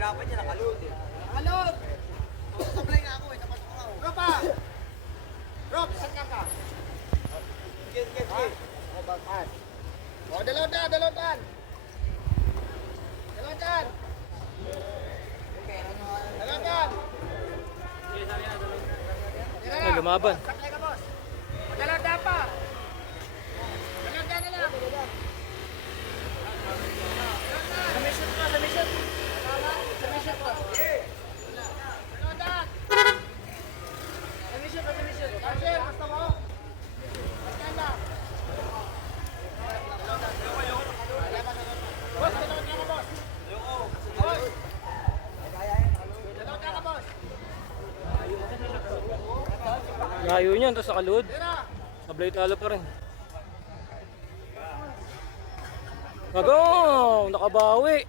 Nahirapan niya, nakaload eh. Alod! Sablay nga ako eh, tapos ko ako. Rob pa! Rob, saan ka? Sige. O, dalawadan! Dalawadan! Ay, lumaban. Saklay ka, boss. Dalawadan pa! Dalawadan na lang! Sa mission pa, sa mission! Sa mission pa! Dalawadan! Sa mission pa, sa mission! Archer, basta mo! Basta na! Boss, dalawadan ka, boss! Boss! Dalawadan ka, boss! Layo niyan, tapos nakaluhod. Tira! Sablay talo pa rin. Nakabawi.